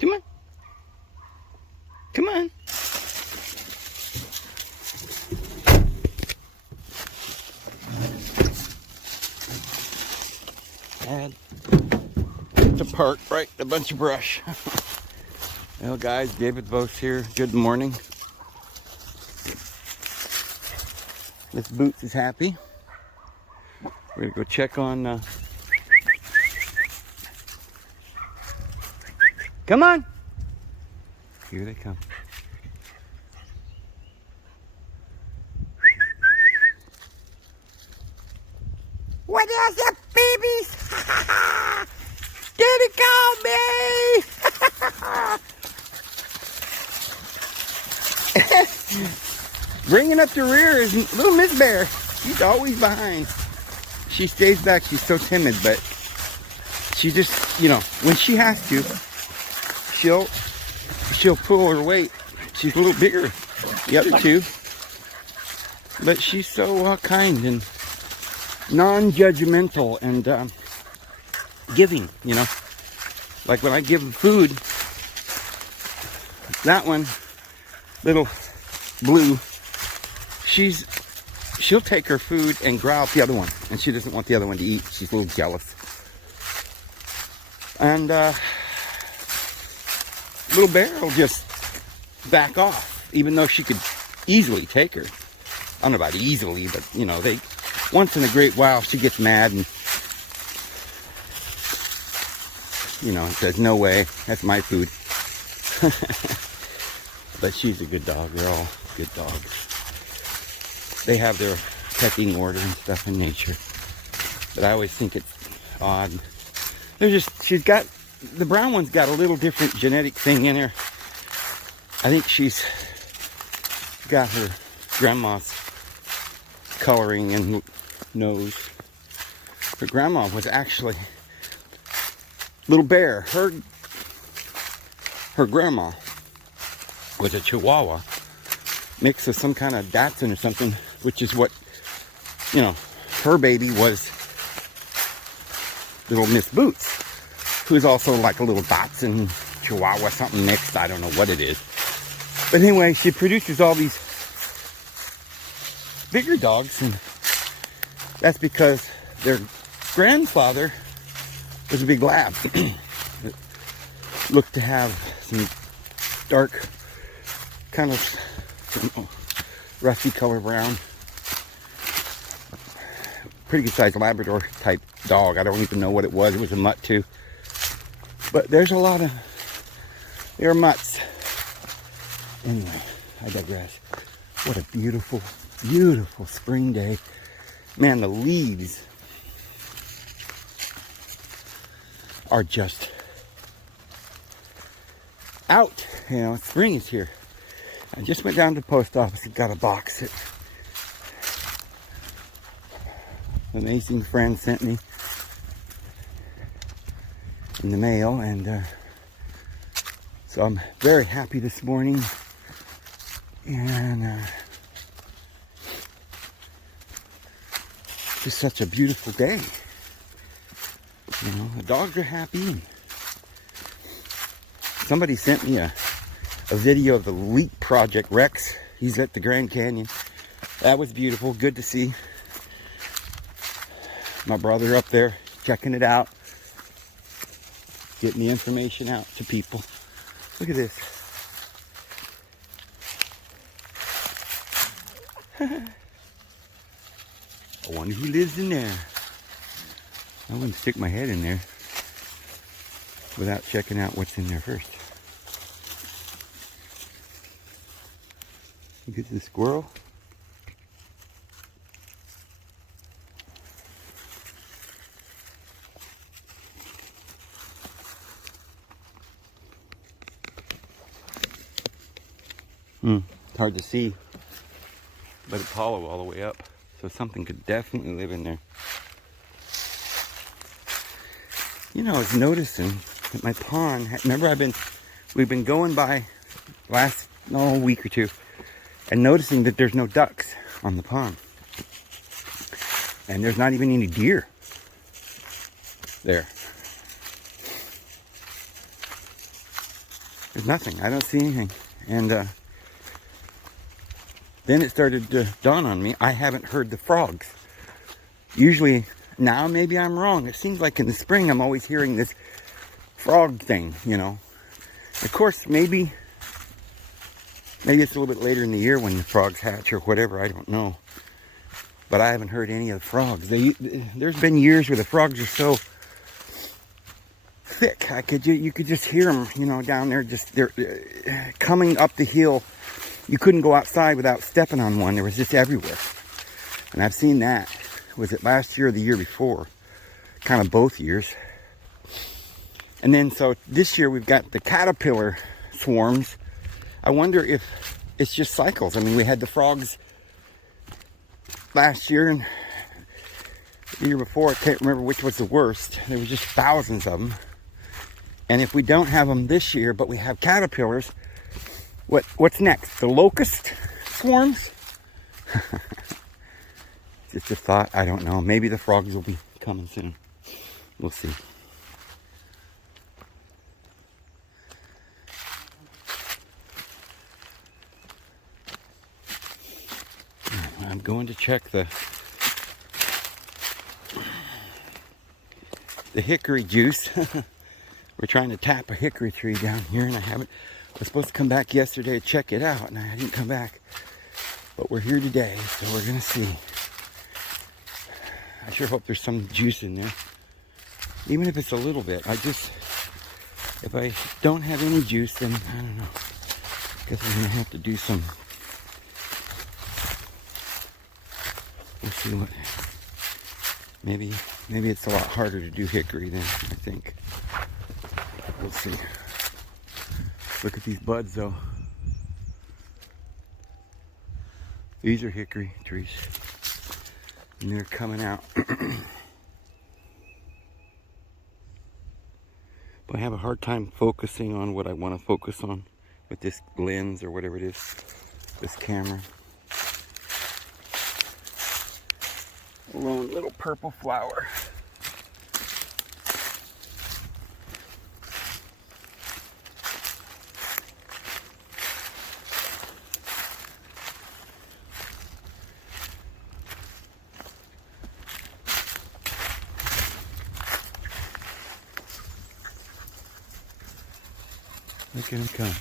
Come on. Come on. And it's a park, right? A bunch of brush. Well, guys, David Vos here. Good morning. Miss Boots is happy. We're gonna go check on. Come on. Here they come. What is it, babies? Daddy called me. Bringing up the rear is little Miss Bear. She's always behind. She stays back. She's so timid, but she just, you know, when she has to, she'll pull her weight. She's a little bigger, the other two, but she's so kind and non-judgmental and giving, you know. Like when I give food, that one, little Blue, she'll take her food and growl at the other one, and she doesn't want the other one to eat. She's a little jealous. And little Bear will just back off, even though she could easily take her. I don't know about easily, but you know, once in a great while she gets mad and, you know, says, no way, that's my food. But she's a good dog. They're all good dogs. They have their pecking order and stuff in nature. But I always think it's odd. The brown one's got a little different genetic thing in her. I think she's got her grandma's coloring and nose. Her grandma was actually Little Bear. Her grandma was a Chihuahua mixed with some kind of Dachshund or something, which is what, you know, her baby was little Miss Boots, who's also like a little Dachshund Chihuahua, something mixed. I don't know what it is. But anyway, she produces all these bigger dogs, and that's because their grandfather was a big lab. Looked to have some dark, kind of rusty color brown, pretty good sized Labrador type dog. I don't even know what it was. It was a mutt too. But there's a lot of, they're mutts. Anyway, I digress. What a beautiful, beautiful spring day. Man, the leaves are just out. You know, spring is here. I just went down to the post office and got a box that an amazing friend sent me in the mail, and so I'm very happy this morning. And just such a beautiful day. You know, the dogs are happy. Somebody sent me a video of the LEAP project. Rex, he's at the Grand Canyon. That was beautiful. Good to see my brother up there checking it out, getting the information out to people. Look at this. I wonder who lives in there. I wouldn't stick my head in there without checking out what's in there first. Look at the squirrel. It's hard to see, but it's hollow all the way up. So something could definitely live in there. You know, I was noticing that my pond, remember we've been going by last week or two and noticing that there's no ducks on the pond. And there's not even any deer there. There's nothing. I don't see anything. And then it started to dawn on me, I haven't heard the frogs. Usually, now maybe I'm wrong. It seems like in the spring I'm always hearing this frog thing, you know. Of course, maybe it's a little bit later in the year when the frogs hatch or whatever, I don't know. But I haven't heard any of the frogs. There's been years where the frogs are so thick, you could just hear them, you know, down there, they're coming up the hill. You couldn't go outside without stepping on one. There was just everywhere. And I've seen that. Was it last year or the year before? Kind of both years. And then so this year we've got the caterpillar swarms. I wonder if it's just cycles. I mean, we had the frogs last year and the year before. I can't remember which was the worst. There was just thousands of them. And if we don't have them this year, but we have caterpillars, what's next? The locust swarms? Just a thought. I don't know. Maybe the frogs will be coming soon. We'll see. I'm going to check the hickory juice. We're trying to tap a hickory tree down here, and I was supposed to come back yesterday to check it out, and I didn't come back. But we're here today, so we're gonna see. I sure hope there's some juice in there, even if it's a little bit. If I don't have any juice, then I don't know. Guess I'm gonna have to do some. We'll see what. Maybe it's a lot harder to do hickory than I think. We'll see. Look at these buds though. These are hickory trees. And they're coming out. But I have a hard time focusing on what I want to focus on with this lens or whatever it is, this camera. A lone little purple flower. Look at him come.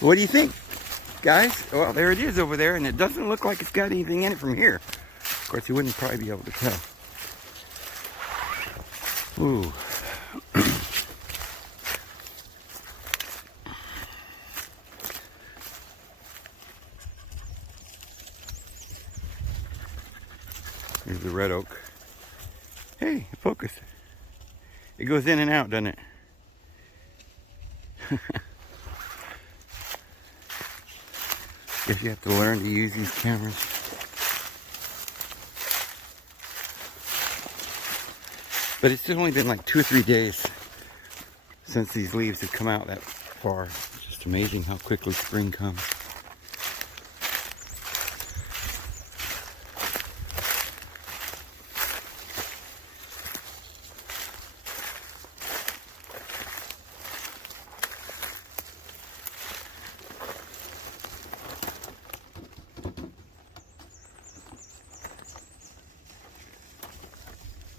What do you think, guys? Well, there it is over there, and it doesn't look like it's got anything in it from here. Of course, you wouldn't probably be able to tell. Ooh. Here's the red oak. Hey, focus. It goes in and out, doesn't it? Guess you have to learn to use these cameras. But it's only been like 2 or 3 days since these leaves have come out that far. It's just amazing how quickly spring comes.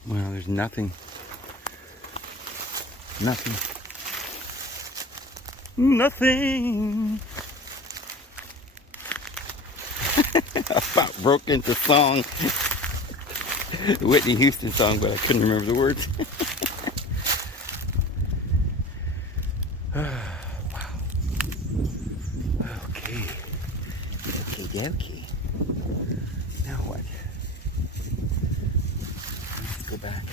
Well, there's nothing. Nothing. I about broke into song. The Whitney Houston song, but I couldn't remember the words. Wow. Okay. Okay. Now what? Let's go back.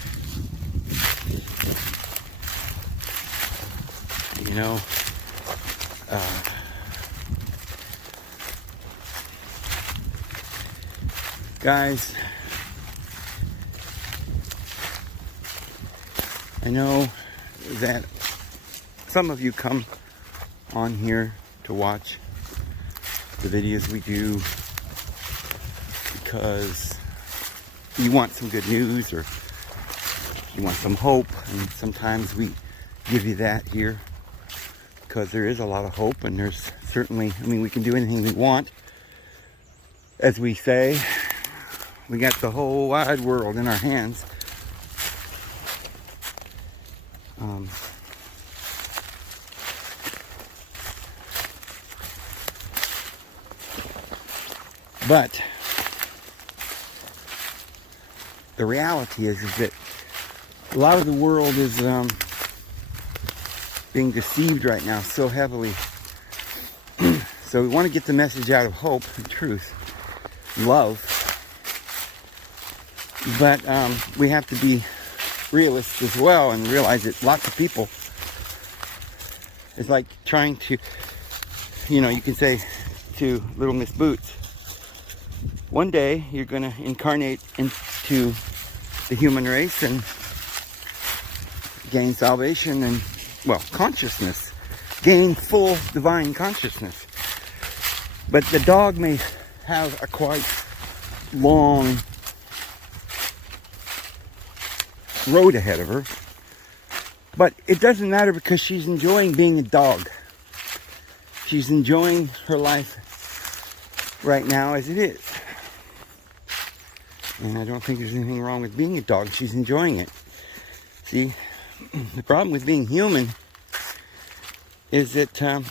You know, guys, I know that some of you come on here to watch the videos we do because you want some good news or you want some hope, and sometimes we give you that here because there is a lot of hope, and there's certainly, I mean, we can do anything we want. As we say, we got the whole wide world in our hands. But the reality is that a lot of the world is being deceived right now so heavily. So we want to get the message out of hope and truth, love. But we have to be realists as well and realize that lots of people, it's like trying to, you know, you can say to Little Miss Boots, one day you're going to incarnate into the human race and gain salvation and, well, consciousness. Gain full divine consciousness. But the dog may have a quite long road ahead of her. But it doesn't matter because she's enjoying being a dog. She's enjoying her life right now as it is. And I don't think there's anything wrong with being a dog. She's enjoying it. See, the problem with being human is that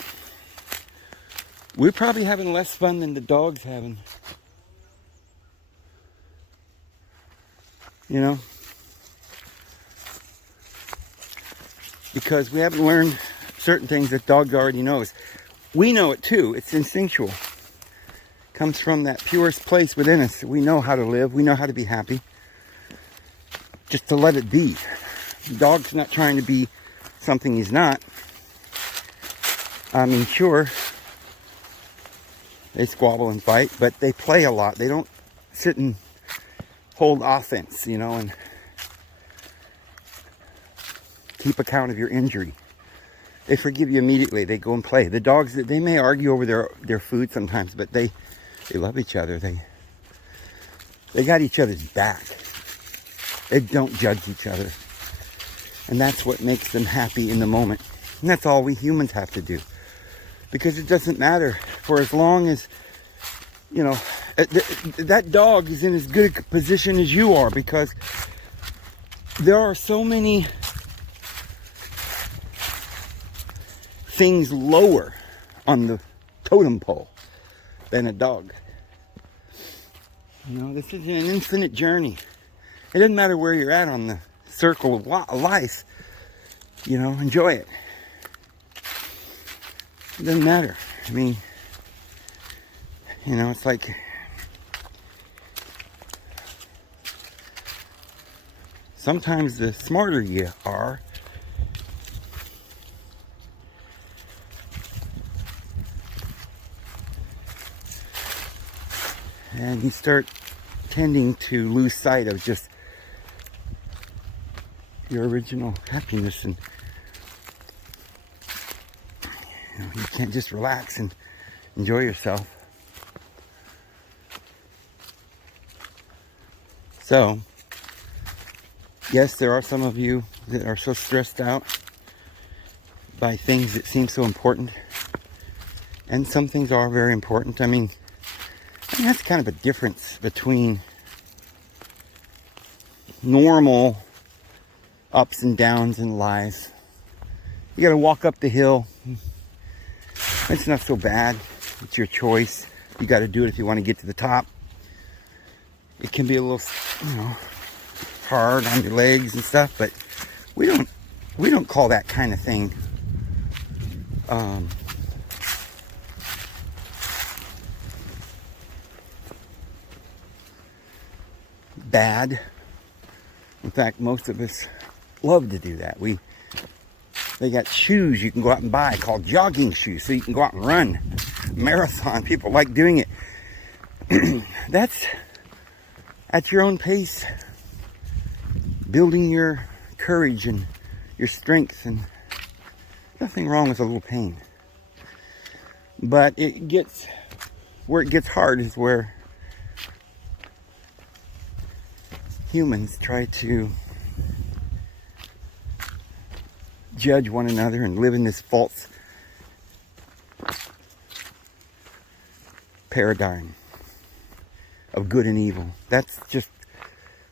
we're probably having less fun than the dog's having. You know? Because we haven't learned certain things that dogs already knows. We know it too. It's instinctual. Comes from that purest place within us. We know how to live. We know how to be happy. Just to let it be. The dog's not trying to be something he's not. I mean, sure, they squabble and fight, but they play a lot. They don't sit and hold offense, you know, and keep account of your injury. They forgive you immediately. They go and play. The dogs, they may argue over their food sometimes, but they love each other. They got each other's back. They don't judge each other. And that's what makes them happy in the moment. And that's all we humans have to do. Because it doesn't matter. For as long as, you know, that dog is in as good a position as you are. Because there are so many things lower on the totem pole than a dog. You know, this is an infinite journey. It doesn't matter where you're at on the circle of life. You know, enjoy it. It doesn't matter. I mean, you know, it's like sometimes the smarter you are, and you start tending to lose sight of just your original happiness, and you know, you can't just relax and enjoy yourself. So, yes, there are some of you that are so stressed out by things that seem so important, and some things are very important. I mean, that's kind of a difference between normal ups and downs in life. You gotta walk up the hill. It's not so bad. It's your choice. You gotta do it if you want to get to the top. It can be a little, you know, hard on your legs and stuff, but we don't call that kind of thing bad. In fact, most of us love to do that. They got shoes you can go out and buy called jogging shoes, so you can go out and run marathon. People like doing it. That's at your own pace, building your courage and your strength, and nothing wrong with a little pain. But where it gets hard is where humans try to judge one another and live in this false paradigm of good and evil. That's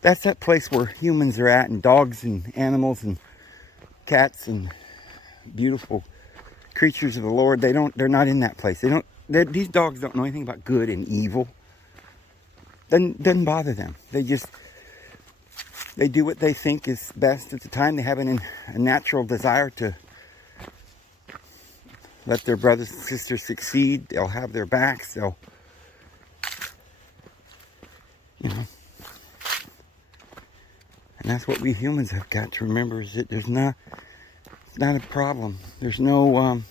that place where humans are at, and dogs and animals and cats and beautiful creatures of the Lord. They're not in that place. These dogs don't know anything about good and evil. Doesn't bother them. They do what they think is best at the time. They have a natural desire to let their brothers and sisters succeed. They'll have their backs. They'll, and that's what we humans have got to remember, is that there's not a problem. There's no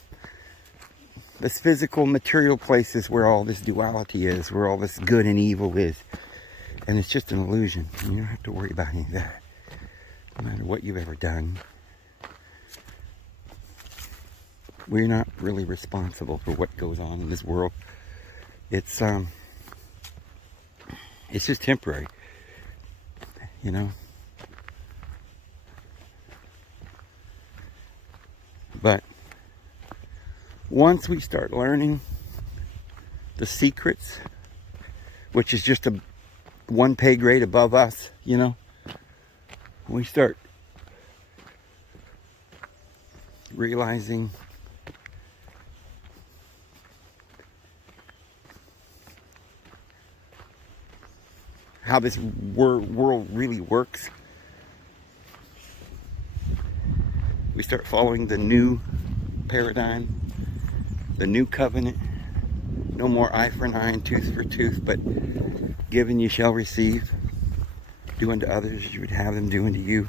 this physical material places where all this duality is, where all this good and evil is. And it's just an illusion. You don't have to worry about any of that. No matter what you've ever done. We're not really responsible for what goes on in this world. It's just temporary. But once we start learning the secrets, which is just one pay grade above us, we start realizing how this world really works. We start following the new paradigm, the new covenant. No more eye for an eye and tooth for tooth, but given you shall receive. Do unto others as you would have them do unto you.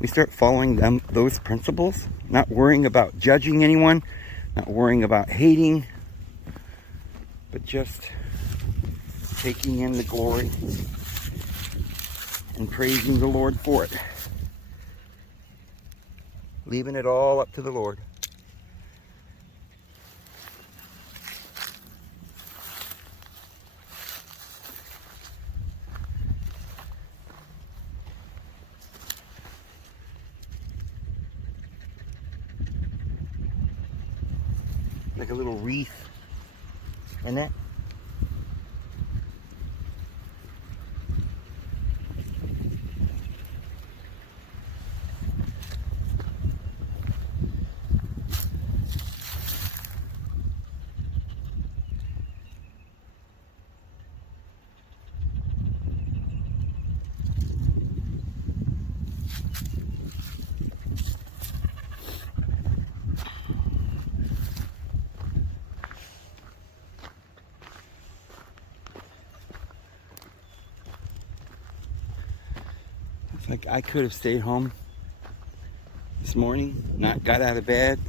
We start following those principles, not worrying about judging anyone, not worrying about hating, but just taking in the glory and praising the Lord for it. Leaving it all up to the Lord. Like a little wreath, isn't it? It's like I could have stayed home this morning, not got out of bed.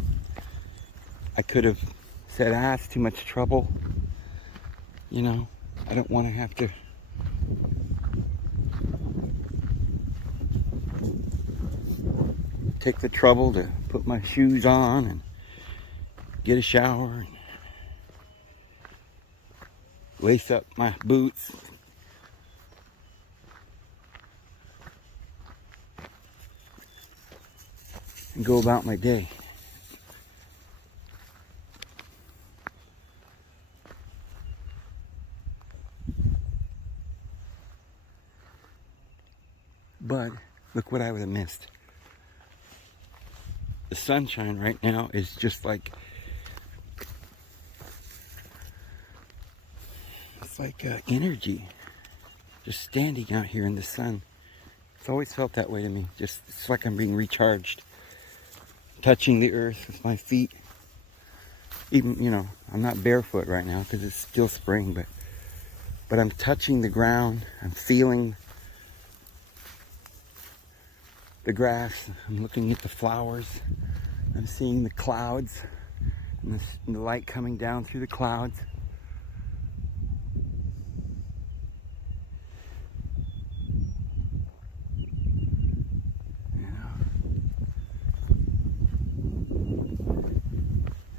I could have said, it's too much trouble. I don't want to have to take the trouble to put my shoes on and get a shower and lace up my boots. And go about my day. But look what I would have missed. The sunshine right now is just like, it's like energy. Just standing out here in the sun. It's always felt that way to me. It's like I'm being recharged. Touching the earth with my feet. Even, I'm not barefoot right now because it's still spring, but I'm touching the ground. I'm feeling the grass. I'm looking at the flowers. I'm seeing the clouds and the light coming down through the clouds.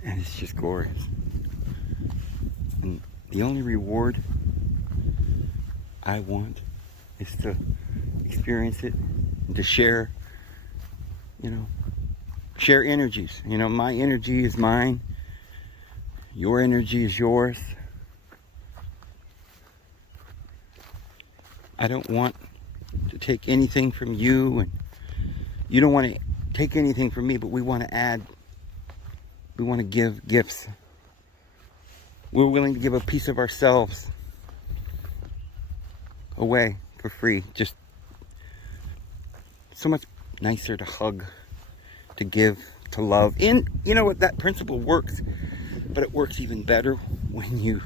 And it's just glorious. And the only reward I want is to experience it and to share, share energies. My energy is mine. Your energy is yours. I don't want to take anything from you, and you don't want to take anything from me, but we want to add. We want to give gifts. We're willing to give a piece of ourselves away for free. Just so much nicer to hug, to give, to love. And you know what? That principle works, but it works even better when you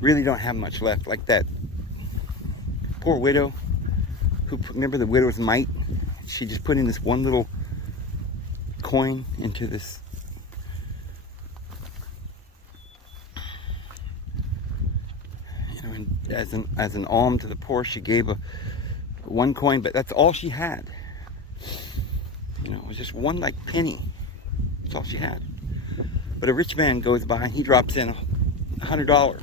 really don't have much left. Like that poor widow who, remember the widow's mite? She just put in this one little coin into this as an alms to the poor. She gave one coin, but that's all she had. It was just one penny. That's all she had. But a rich man goes by and he drops in $100.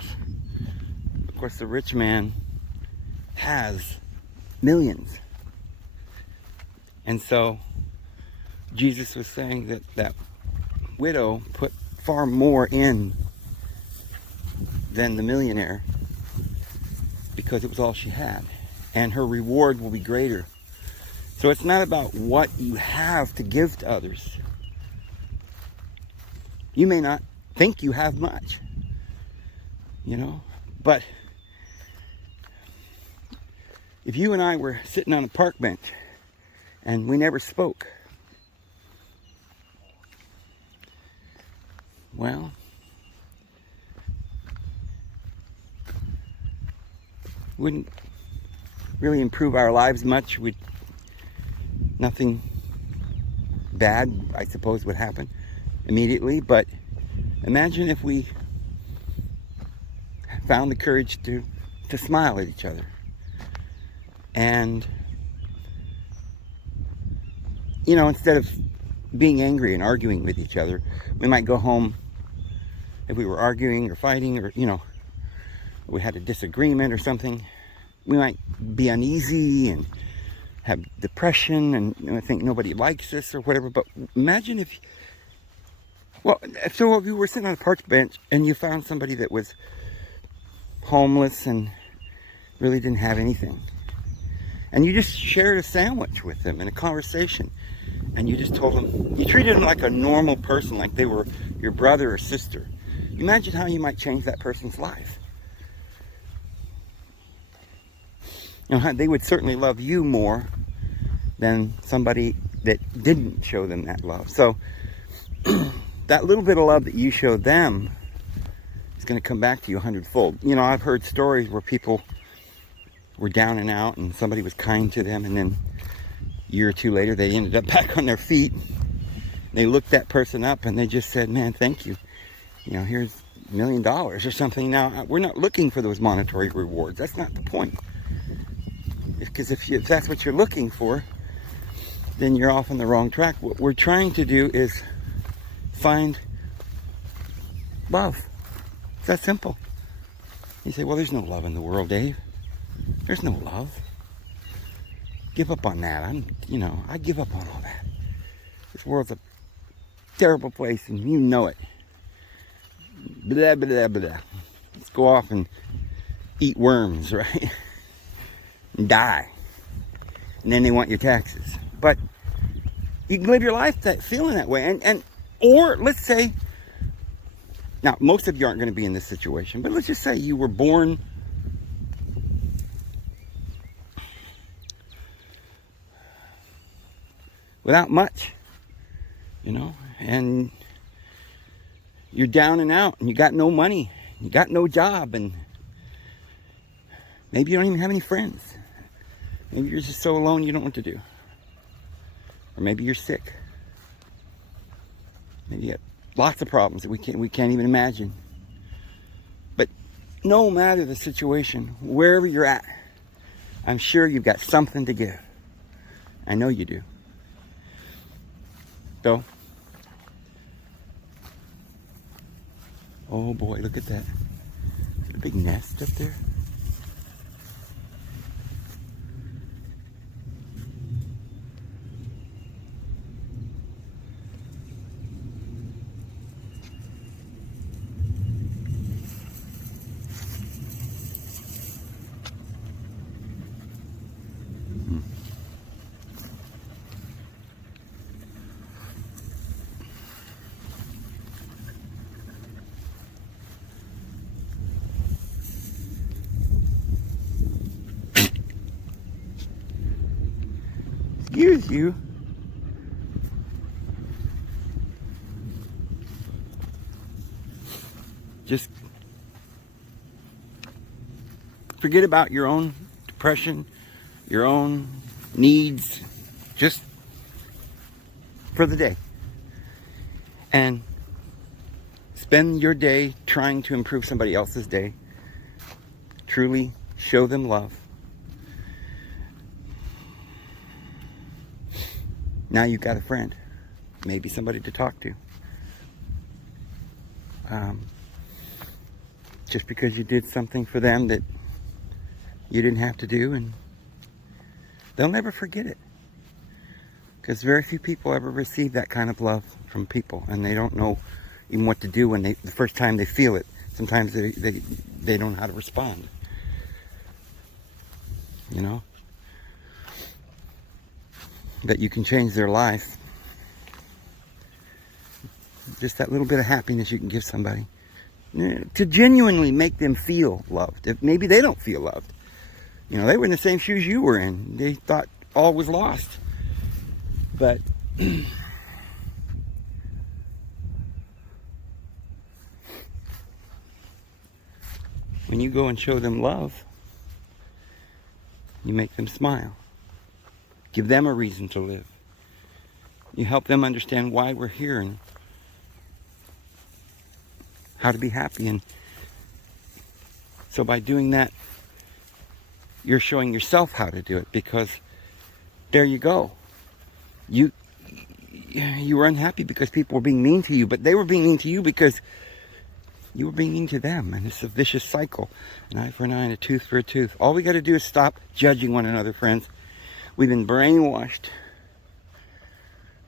Of course, the rich man has millions. And so Jesus was saying that widow put far more in than the millionaire, because it was all she had, and her reward will be greater. So it's not about what you have to give to others. You may not think you have much, but if you and I were sitting on a park bench and we never spoke, well, wouldn't really improve our lives much. Nothing bad, I suppose, would happen immediately. But imagine if we found the courage to smile at each other. And, instead of being angry and arguing with each other, we might go home, if we were arguing or fighting, or, we had a disagreement or something, we might be uneasy and have depression and think nobody likes us or whatever. But imagine if you were sitting on a park bench and you found somebody that was homeless and really didn't have anything, and you just shared a sandwich with them in a conversation, and you just told them, you treated them like a normal person, like they were your brother or sister. Imagine how you might change that person's life. They would certainly love you more than somebody that didn't show them that love. So that little bit of love that you showed them is going to come back to you 100-fold. I've heard stories where people were down and out and somebody was kind to them, and then a year or two later they ended up back on their feet. They looked that person up and they just said, man, thank you. Here's $1 million or something. Now, we're not looking for those monetary rewards. That's not the point. Because if that's what you're looking for, then you're off on the wrong track. What we're trying to do is find love. It's that simple. You say, well, there's no love in the world, Dave. There's no love. Give up on that. I give up on all that. This world's a terrible place, and you know it. Blah, blah, blah. Let's go off and eat worms, right? And die. And then they want your taxes. But you can live your life feeling that way. Or let's say, now most of you aren't going to be in this situation, but let's just say you were born without much, and you're down and out, and you got no money, you got no job, and maybe you don't even have any friends. Maybe you're just so alone you don't know what to do. Or maybe you're sick. Maybe you got lots of problems that we can't even imagine. But no matter the situation, wherever you're at, I'm sure you've got something to give. I know you do. So, oh boy, look at that. Is there a big nest up there? Excuse you. Just forget about your own depression, your own needs, just for the day. And spend your day trying to improve somebody else's day. Truly show them love. Now you've got a friend, maybe somebody to talk to. Just because you did something for them that you didn't have to do, and they'll never forget it. Because very few people ever receive that kind of love from people, and they don't know even what to do when the first time they feel it. Sometimes they don't know how to respond. You know? That you can change their life. Just that little bit of happiness you can give somebody. To genuinely make them feel loved. If maybe they don't feel loved. You know, they were in the same shoes you were in. They thought all was lost. But when you go and show them love, you make them smile. Give them a reason to live. You help them understand why we're here and how to be happy. And so by doing that, you're showing yourself how to do it, because there you go. You were unhappy because people were being mean to you, but they were being mean to you because you were being mean to them. And it's a vicious cycle. An eye for an eye and a tooth for a tooth. All we got to do is stop judging one another, friends. We've been brainwashed.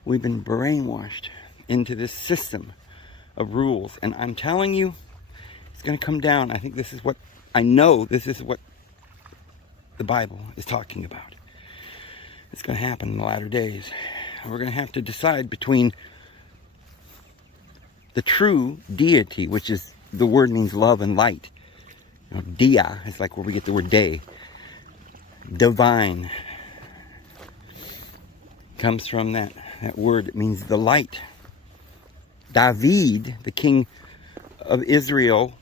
We've been brainwashed into this system of rules. And I'm telling you, it's going to come down. I think this is what the Bible is talking about. It's going to happen in the latter days. And we're going to have to decide between the true deity, which is, the word means love and light. You know, dia is like where we get the word day. Divine comes from that word that means the light. David, the king of Israel,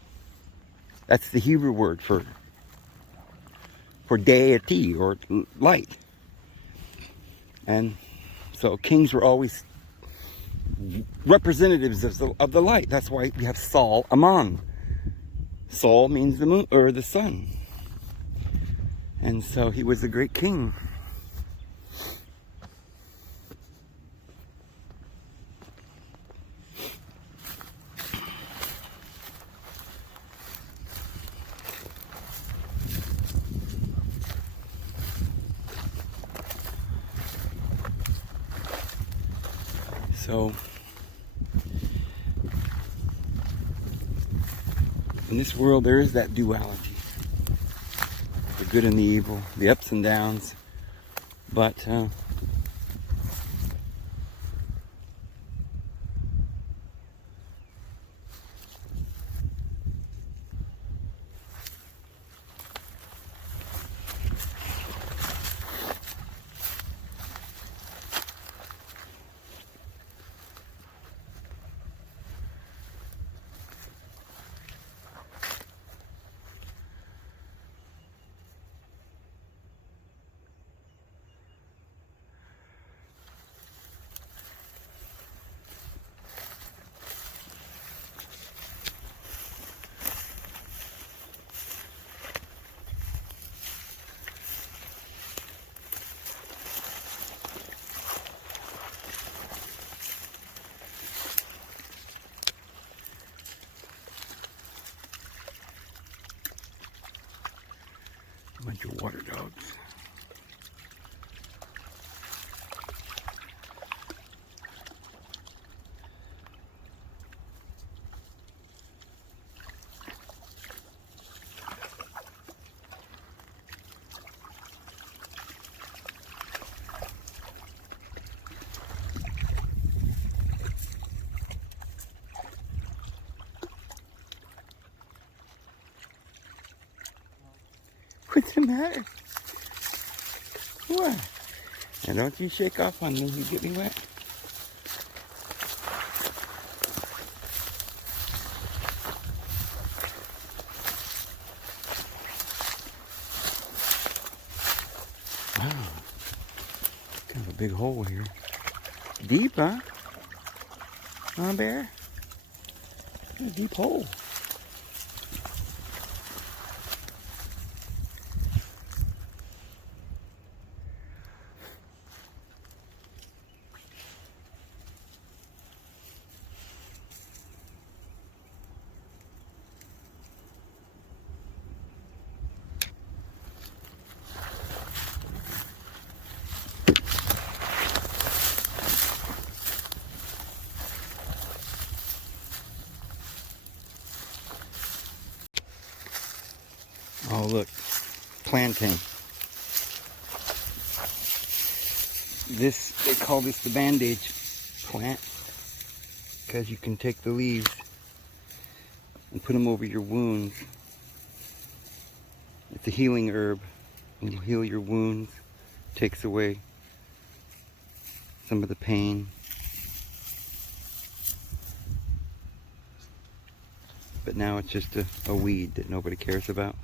that's the Hebrew word for deity or light. And so kings were always representatives of the light. That's why we have Sol Amon. Sol means the moon or the sun. And so he was a great king. So in this world there is that duality, the good and the evil, the ups and downs, but Need your water dogs. What's the matter? What? Now don't you shake off on me, you get me wet. Wow. Kind of a big hole here. Deep, huh? Huh, Bear? A deep hole. Oh, look. Plantain. They call this the bandage plant because you can take the leaves and put them over your wounds. It's a healing herb. It'll heal your wounds, takes away some of the pain. But now it's just a weed that nobody cares about.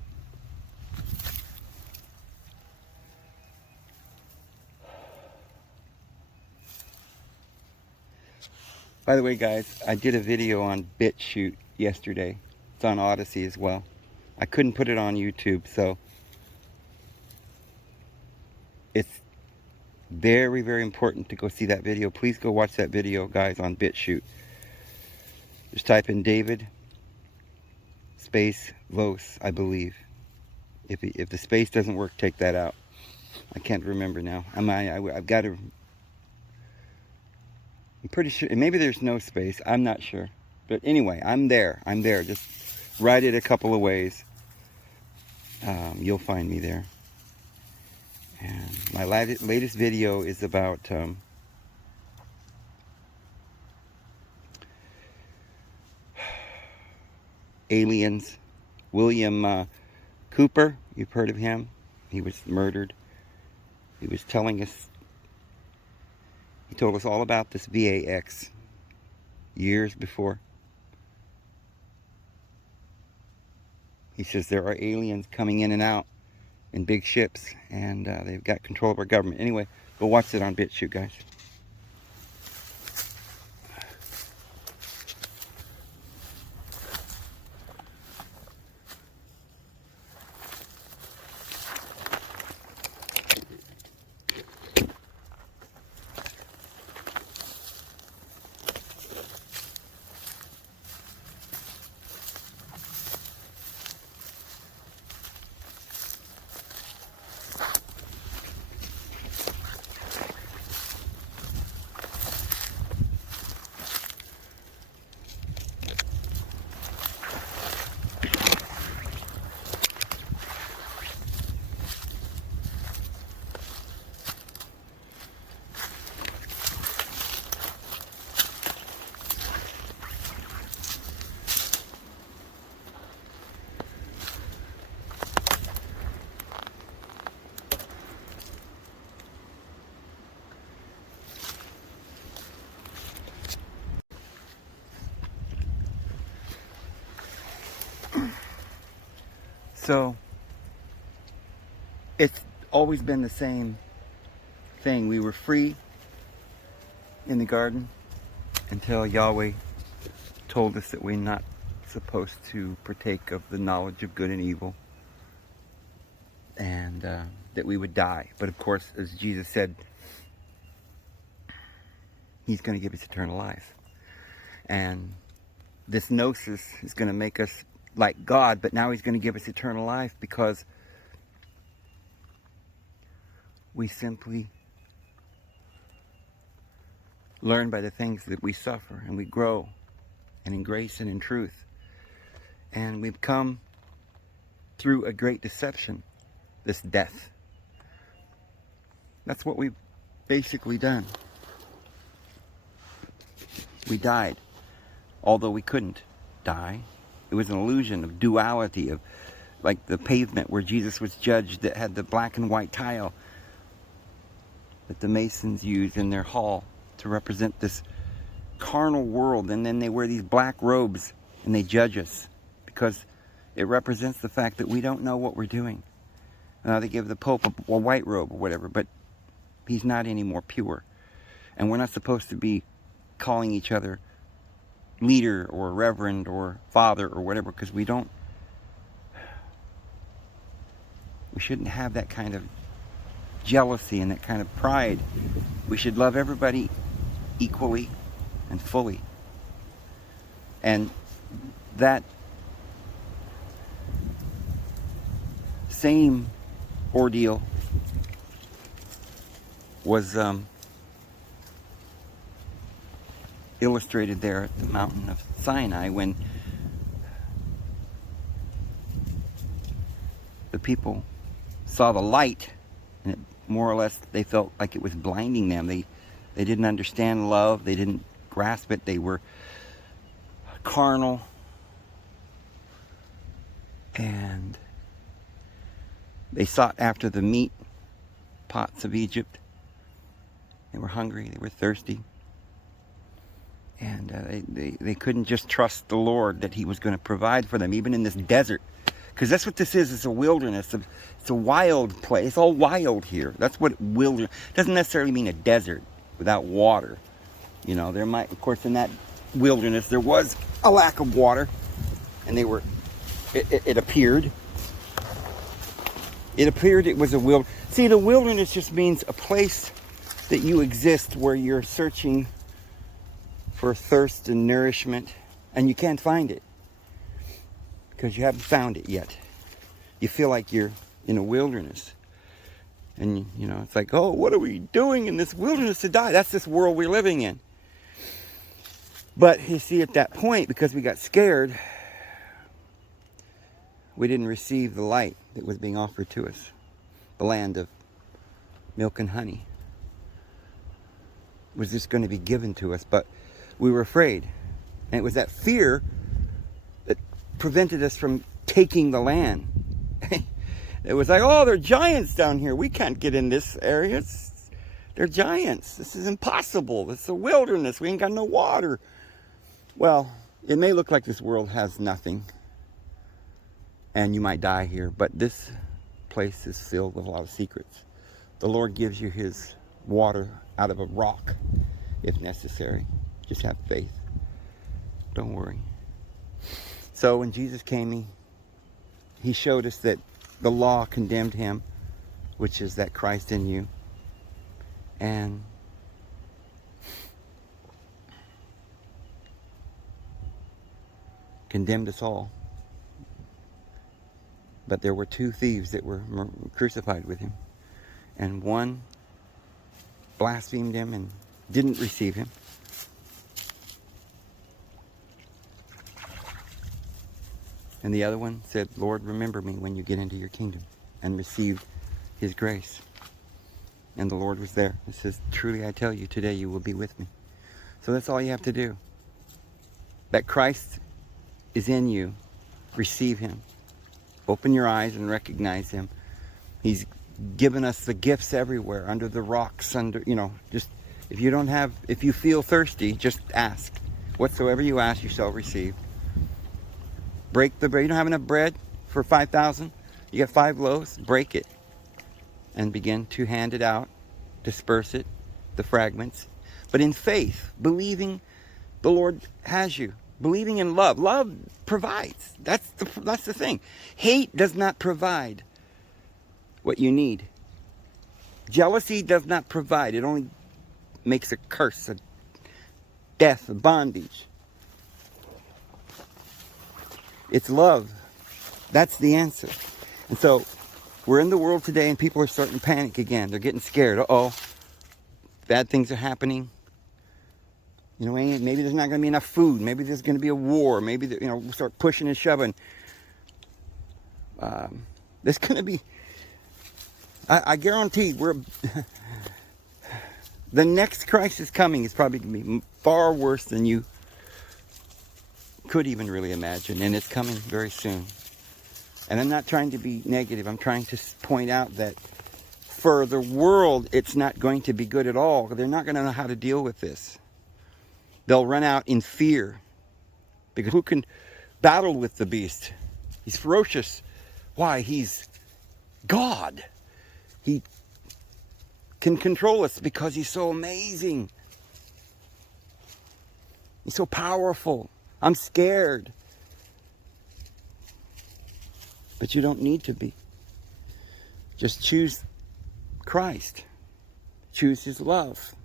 By the way, guys, I did a video on BitChute yesterday. It's on Odyssey as well. I couldn't put it on YouTube, so it's very, very important to go see that video. Please go watch that video, guys, on BitChute. Just type in David space Vos, I believe. If the space doesn't work, take that out. I can't remember now. I've got to. I'm pretty sure. Maybe there's no space. I'm not sure. But anyway, I'm there. I'm there. Just write it a couple of ways. You'll find me there. And my latest video is about aliens. William Cooper, you've heard of him. He was murdered. He was telling us, he told us all about this VAX years before. He says there are aliens coming in and out in big ships, and they've got control of our government. Anyway, go watch it on BitChute, guys. So, it's always been the same thing. We were free in the garden until Yahweh told us that we're not supposed to partake of the knowledge of good and evil, and that we would die. But of course, as Jesus said, He's going to give us eternal life. And this gnosis is going to make us like God, but now He's going to give us eternal life because We simply learn by the things that we suffer, and we grow, and in grace and in truth. And we've come through a great deception, this death. That's what we've basically done. We died, although we couldn't die. It was an illusion of duality, of like the pavement where Jesus was judged that had the black and white tile that the Masons use in their hall to represent this carnal world. And then they wear these black robes and they judge us because it represents the fact that we don't know what we're doing. Now they give the Pope a white robe or whatever, but he's not any more pure. And we're not supposed to be calling each other leader or reverend or father or whatever, because we shouldn't have that kind of jealousy and that kind of pride. We should love everybody equally and fully. And that same ordeal was illustrated there at the mountain of Sinai when the people saw the light, and it, more or less they felt like it was blinding them. They didn't understand love. They didn't grasp it. They were carnal, and they sought after the meat pots of Egypt. They were hungry. They were thirsty. And they couldn't just trust the Lord that he was going to provide for them, even in this desert. Because that's what this is. It's a wilderness. It's a wild place. It's all wild here. That's what wilderness... doesn't necessarily mean a desert without water. You know, there might... Of course, in that wilderness, there was a lack of water. And they were... It appeared. It appeared it was a wilderness. See, the wilderness just means a place that you exist where you're searching for thirst and nourishment, and you can't find it because you haven't found it yet. You feel like you're in a wilderness, and you know, it's like, oh, what are we doing in this wilderness to die? That's this world we're living in. But you see, at that point, because we got scared, we didn't receive the light that was being offered to us, the land of milk and honey. It was just going to be given to us, but we were afraid. And it was that fear that prevented us from taking the land. It was like, oh, there are giants down here. We can't get in this area. They're giants. This is impossible. It's a wilderness. We ain't got no water. Well, it may look like this world has nothing, and you might die here, but this place is filled with a lot of secrets. The Lord gives you his water out of a rock, if necessary. Just have faith. Don't worry. So when Jesus came, he showed us that the law condemned him, which is that Christ in you, and condemned us all. But there were two thieves that were crucified with him, and one blasphemed him and didn't receive him. And the other one said, Lord, remember me when you get into your kingdom, and received his grace. And the Lord was there. It says, truly I tell you, today you will be with me. So that's all you have to do. That Christ is in you. Receive him. Open your eyes and recognize him. He's given us the gifts everywhere, under the rocks, just, if you feel thirsty, just ask. Whatsoever you ask, you shall receive. Break the bread. You don't have enough bread for 5,000? You get 5 loaves? Break it. And begin to hand it out. Disperse it, the fragments. But in faith, believing the Lord has you. Believing in love. Love provides. That's the thing. Hate does not provide what you need. Jealousy does not provide. It only makes a curse, a death, a bondage. It's love. That's the answer. And so We're in the world today and people are starting to panic again. They're getting scared. Uh-oh. Bad things are happening. You know, maybe there's not going to be enough food. Maybe there's going to be a war. Maybe, we'll start pushing and shoving. There's going to be, I guarantee the next crisis coming is probably going to be far worse than you could even really imagine. And it's coming very soon. And I'm not trying to be negative. I'm trying to point out that for the world, it's not going to be good at all. They're not going to know how to deal with this. They'll run out in fear. Because who can battle with the beast? He's ferocious. Why? He's God. He can control us because he's so amazing. He's so powerful. I'm scared. But you don't need to be. Just choose Christ. Choose his love.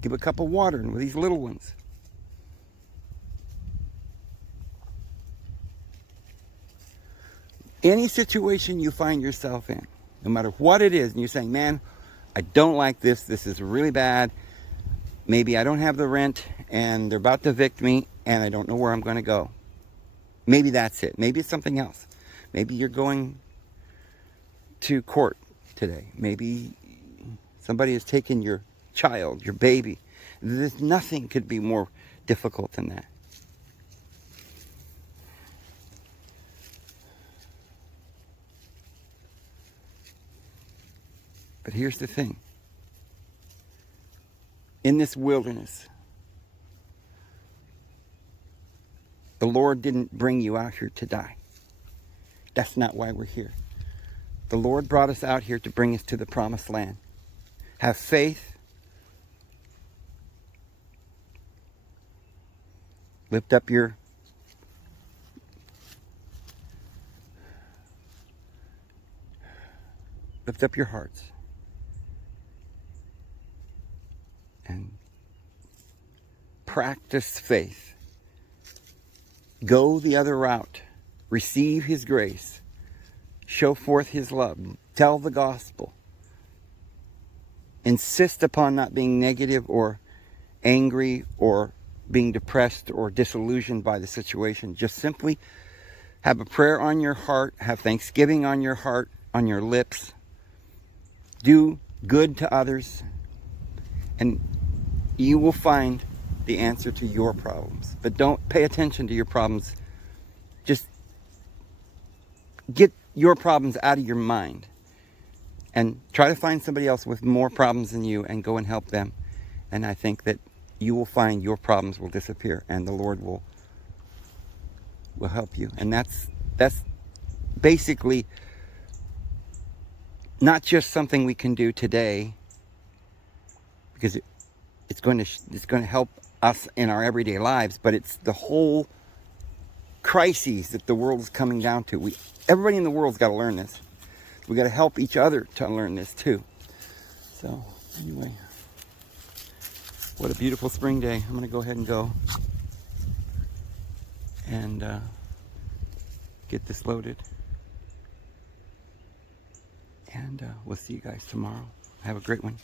Give a cup of water with these little ones. Any situation you find yourself in, no matter what it is, and you're saying, man, I don't like this. This is really bad. Maybe I don't have the rent and they're about to evict me and I don't know where I'm going to go. Maybe that's it. Maybe it's something else. Maybe you're going to court today. Maybe somebody has taken your child, your baby. There's nothing could be more difficult than that. But here's the thing. In this wilderness, the Lord didn't bring you out here to die. That's not why we're here. The Lord brought us out here to bring us to the promised land. Have faith. Lift up your hearts. And practice faith. Go the other route. Receive his grace. Show forth his love. Tell the gospel. Insist upon not being negative or angry or being depressed or disillusioned by the situation. Just simply have a prayer on your heart. Have thanksgiving on your heart, on your lips. Do good to others. And you will find the answer to your problems. But don't pay attention to your problems. Just get your problems out of your mind. And try to find somebody else with more problems than you and go and help them. And I think that you will find your problems will disappear and the Lord will help you. And that's basically not just something we can do today, because it's going to help us in our everyday lives, but it's the whole crises that the world is coming down to. Everybody in the world's got to learn this. We got to help each other to learn this too. So anyway, what a beautiful spring day. I'm going to go ahead and go and get this loaded. And we'll see you guys tomorrow. Have a great one.